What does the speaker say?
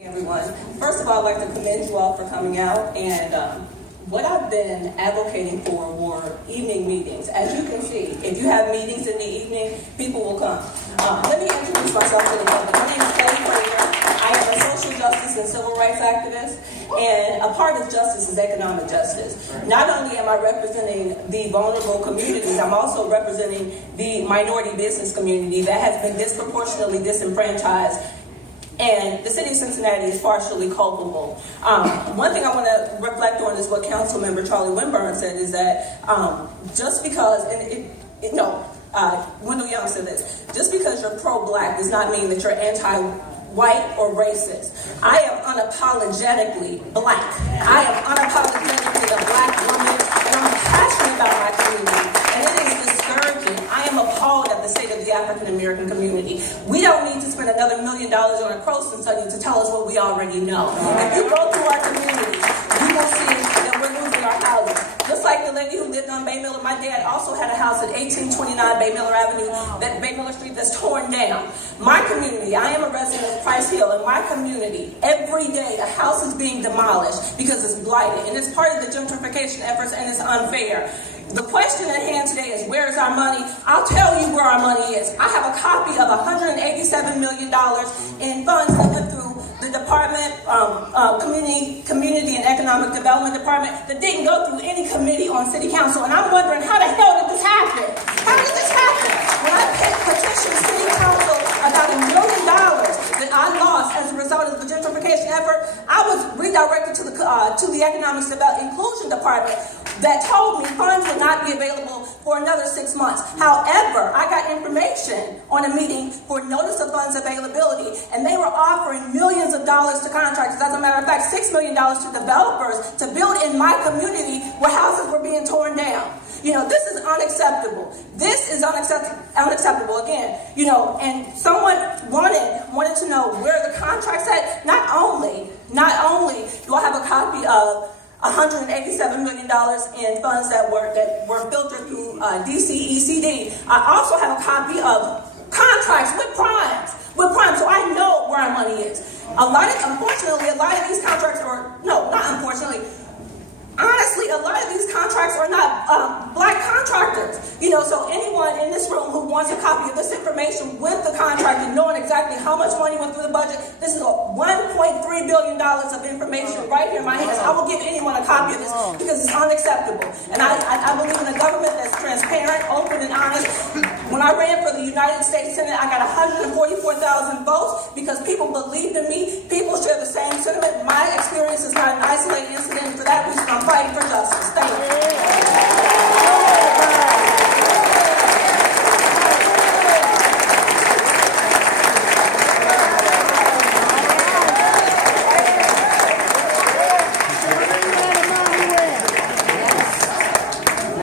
Everyone, first of all, I'd like to commend you all for coming out, and what I've been advocating for were evening meetings. As you can see, if you have meetings in the evening, people will come. Let me introduce myself to the public. My name is Kelli Prather. I am a social justice and civil rights activist, and a part of justice is economic justice. Not only am I representing the vulnerable communities, I'm also representing the minority business community that has been disproportionately disenfranchised. And the city of Cincinnati is partially culpable. One thing I want to reflect on is what Council Member Charlie Winburn said, is that just because, Wendell Young said this, just because you're pro-black does not mean that you're anti-white or racist. I am unapologetically black. I am unapologetically a black woman, and I'm passionate about my community. And it is discouraging. I am appalled at the state of the African American community. We don't need to spend another $1 million on a Croson study to tell us what we already know. If you go through our community, you will see that we're losing our houses. Just like the lady who lived on Bay Miller, my dad also had a house at 1829 Bay Miller Avenue, that Bay Miller Street, that's torn down. My community, I am a resident of Price Hill. In my community, every day a house is being demolished because it's blighted, and it's part of the gentrification efforts, and it's unfair. The question at hand today is, where is our money? I'll tell you where our money is. I have a copy of $187 million in funds that went through the Department of Community and Economic Development Department that didn't go through any committee on City Council. And I'm wondering, how the hell did this happen? How did this happen? When I petitioned City Council about $1 million that I lost as a result of the gentrification effort, I was redirected to the Economics Inclusion Department that told me funds would not be available for another 6 months. However, I got information on a meeting for notice of funds availability, and they were offering millions of dollars to contractors. As a matter of fact, $6 million to developers to build in my community where houses were being torn down. This is unacceptable. This is unacceptable again. And someone wanted to know where the contract's at. Not only do I have a copy of $187 million in funds that were filtered through DCECD. I also have a copy of contracts with Prime, so I know where our money is. Unfortunately, a lot of these contracts honestly, a lot of these contracts are not black contractors. So anyone in this room who wants a copy of this information with the contract and knowing exactly how much money went through the budget, this is $1.3 billion of information right here in my hands. I will give anyone a copy of this because it's unacceptable. And I believe in a government that's transparent, open, and honest. When I ran for the United States Senate, I got 144,000 votes because people believed in me. People share the same sentiment. My experience is not an isolated incident. For that reason,